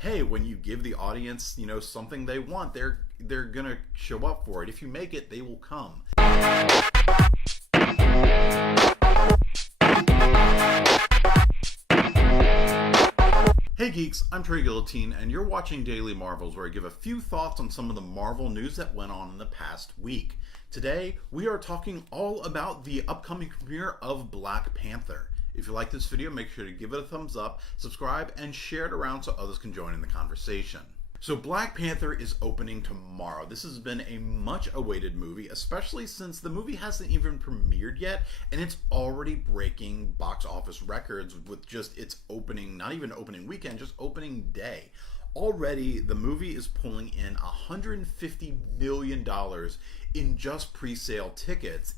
hey, when you give the audience, something they want, they're gonna show up for it. If you make it, they will come. Hey geeks, I'm Trey Guillotine, and you're watching Daily Marvels, where I give a few thoughts on some of the Marvel news that went on in the past week. Today, we are talking all about the upcoming premiere of Black Panther. If you like this video, make sure to give it a thumbs up, subscribe, and share it around so others can join in the conversation. So Black Panther is opening tomorrow. This has been a much awaited movie, especially since the movie hasn't even premiered yet, and it's already breaking box office records with just its opening, not even opening weekend, just opening day. Already, the movie is pulling in $150 million in just pre-sale tickets.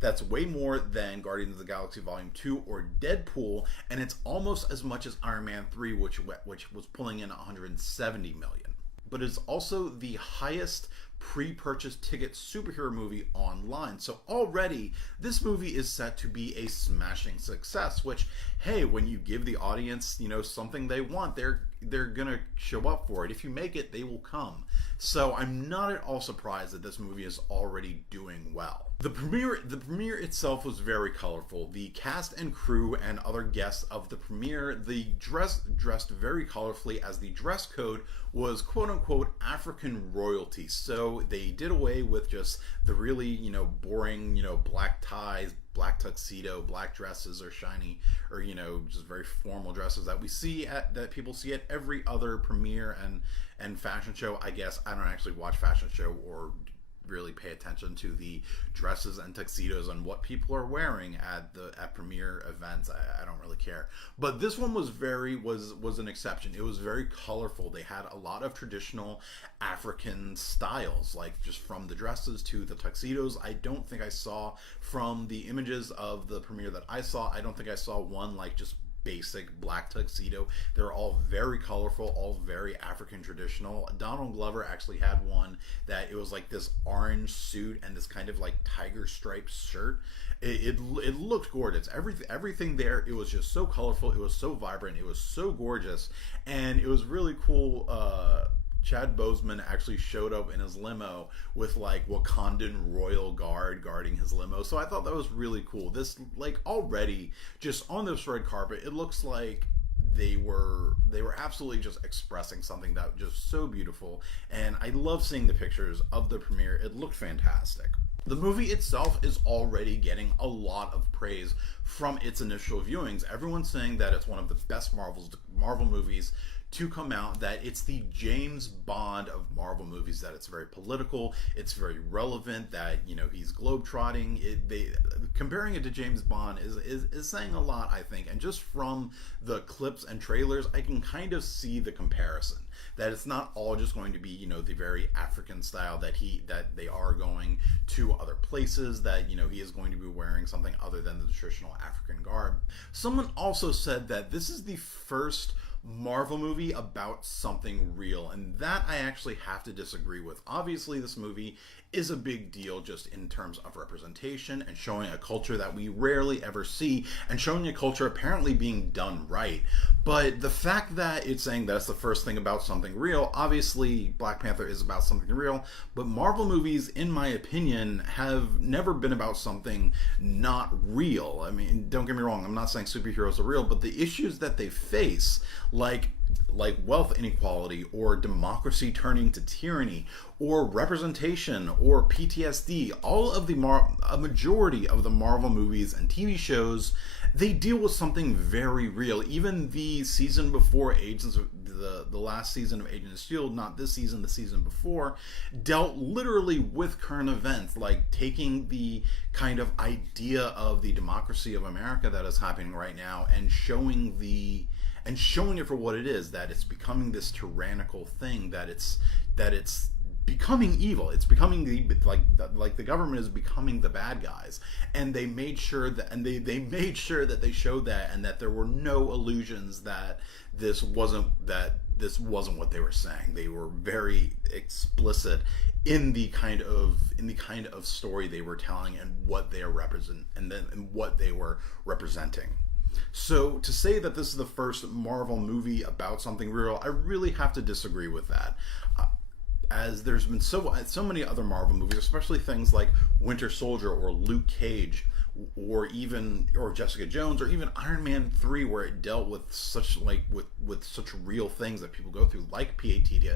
That's way more than Guardians of the Galaxy Volume 2 or Deadpool, and it's almost as much as Iron Man 3, which was pulling in $170 million. But it's also the highest pre-purchase ticket superhero movie online. So already, this movie is set to be a smashing success, which, hey, when you give the audience, something they want, they're gonna show up for it. If you make it, they will come. So I'm not at all surprised that this movie is already doing well. The premiere itself was very colorful. The cast and crew and other guests of the premiere, dressed very colorfully, as the dress code was quote-unquote African royalty. So they did away with just the really, boring, black ties, black tuxedo, black dresses, or shiny, or just very formal dresses that people see at every other premiere and fashion show. I guess I don't actually watch fashion show or really pay attention to the dresses and tuxedos and what people are wearing at premiere events. I don't really care. But this one was an exception. It was very colorful. They had a lot of traditional African styles, like just from the dresses to the tuxedos. I don't think I saw, from the images of the premiere that I saw, I don't think I saw one like just basic black tuxedo. They're all very colorful, all very African traditional. Donald Glover actually had one that it was like this orange suit and this kind of like tiger striped shirt. It looked gorgeous. Everything there, it was just so colorful, it was so vibrant, it was so gorgeous, and it was really cool. Chad Boseman actually showed up in his limo with like Wakandan royal guard guarding his limo. So I thought that was really cool. This, like, already just on this red carpet, it looks like they were absolutely just expressing something that was just so beautiful. And I love seeing the pictures of the premiere. It looked fantastic. The movie itself is already getting a lot of praise from its initial viewings. Everyone's saying that it's one of the best Marvel movies to come out, that it's the James Bond of Marvel movies, that it's very political, it's very relevant, that he's globetrotting. Comparing it to James Bond is saying a lot, I think. And just from the clips and trailers, I can kind of see the comparison, that it's not all just going to be the very African style, that they are going to other places, that he is going to be wearing something other than the traditional African garb. Someone also said that this is the first Marvel movie about something real, and that I actually have to disagree with. Obviously, this movie is a big deal just in terms of representation and showing a culture that we rarely ever see, and showing a culture apparently being done right. But the fact that it's saying that's the first thing about something real, obviously Black Panther is about something real, but Marvel movies, in my opinion, have never been about something not real. I mean, don't get me wrong, I'm not saying superheroes are real, but the issues that they face, like wealth inequality, or democracy turning to tyranny, or representation, or PTSD, all of a majority of the Marvel movies and TV shows, they deal with something very real. Even the season before the last season of Agents of S.H.I.E.L.D., not this season, the season before, dealt literally with current events, like taking the kind of idea of the democracy of America that is happening right now and showing it for what it is, that it's becoming this tyrannical thing, that it's becoming evil. It's becoming the government is becoming the bad guys, and they made sure that they showed that, and that there were no illusions that this wasn't what they were saying. They were very explicit in the kind of story they were telling, and what they were representing. So to say that this is the first Marvel movie about something real, I really have to disagree with that. As there's been so many other Marvel movies, especially things like Winter Soldier or Luke Cage, or Jessica Jones, or even Iron Man 3, where it dealt with such with such real things that people go through, like PTSD,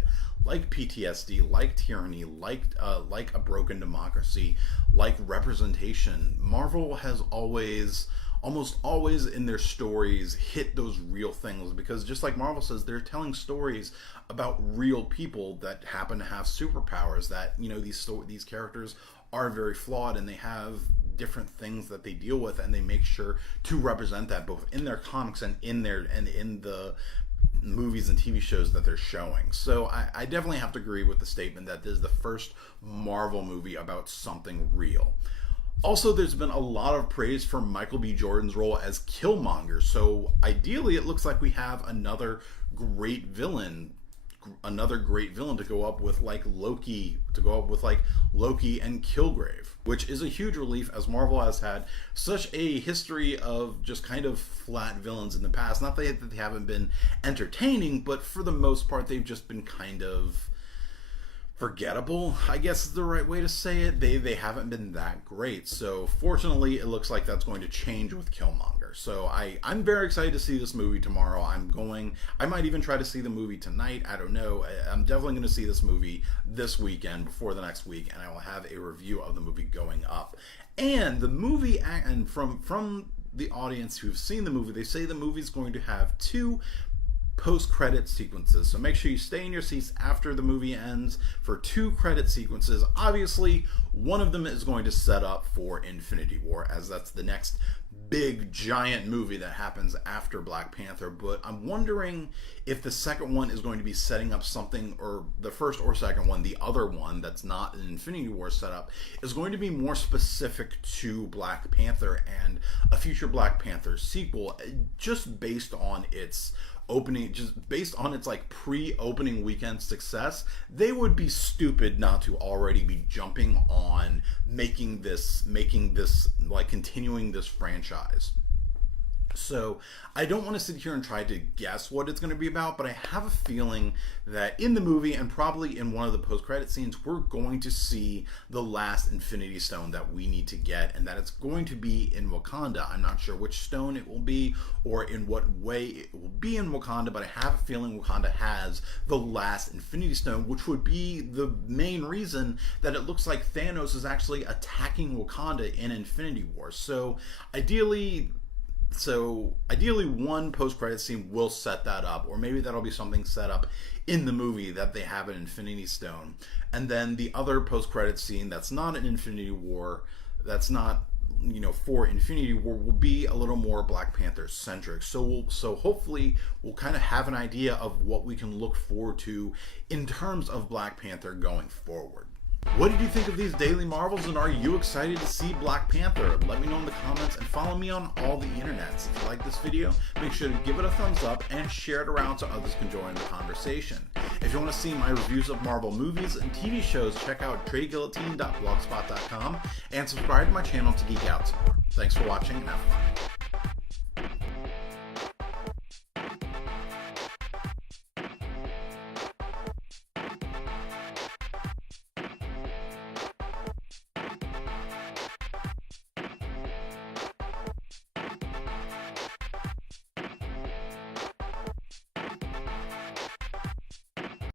like tyranny, like a broken democracy, like representation. Marvel has almost always in their stories hit those real things, because just like Marvel says, they're telling stories about real people that happen to have superpowers, that these characters are very flawed and they have different things that they deal with, and they make sure to represent that both in their comics and in the movies and TV shows that they're showing. So I definitely have to agree with the statement that this is the first Marvel movie about something real. Also, there's been a lot of praise for Michael B. Jordan's role as Killmonger. So ideally, it looks like we have another great villain to go up with Loki and Kilgrave, which is a huge relief, as Marvel has had such a history of just kind of flat villains in the past. Not that they haven't been entertaining, but for the most part they've just been kind of forgettable, I guess is the right way to say it. They haven't been that great. So fortunately, it looks like that's going to change with Killmonger. So I'm very excited to see this movie tomorrow. I might even try to see the movie tonight. I don't know. I'm definitely going to see this movie this weekend before the next week, and I will have a review of the movie going up. And the movie, and from the audience who've seen the movie, they say the movie's going to have 2 post-credit sequences, so make sure you stay in your seats after the movie ends for 2 credit sequences. Obviously, one of them is going to set up for Infinity War, as that's the next big giant movie that happens after Black Panther. But I'm wondering if the second one is going to be setting up something, or the first or second one, the other one that's not an Infinity War setup, is going to be more specific to Black Panther and a future Black Panther sequel, just based on its pre-opening weekend success. They would be stupid not to already be jumping on making this continuing this franchise. So I don't want to sit here and try to guess what it's going to be about, but I have a feeling that in the movie, and probably in one of the post-credit scenes, we're going to see the last Infinity Stone that we need to get, and that it's going to be in Wakanda. I'm not sure which stone it will be or in what way it will be in Wakanda, but I have a feeling Wakanda has the last Infinity Stone, which would be the main reason that it looks like Thanos is actually attacking Wakanda in Infinity War. So ideally, one post-credit scene will set that up, or maybe that'll be something set up in the movie that they have an Infinity Stone. And then the other post-credit scene that's not an Infinity War, that's not, for Infinity War, will be a little more Black Panther centric. So hopefully we'll kind of have an idea of what we can look forward to in terms of Black Panther going forward. What did you think of these Daily Marvels, and are you excited to see Black Panther? Let me know in the comments, and follow me on all the internets. If you like this video, make sure to give it a thumbs up and share it around so others can join the conversation. If you want to see my reviews of Marvel movies and TV shows, check out TreyGuillotine.blogspot.com and subscribe to my channel to geek out some more. Thanks for watching, and have fun.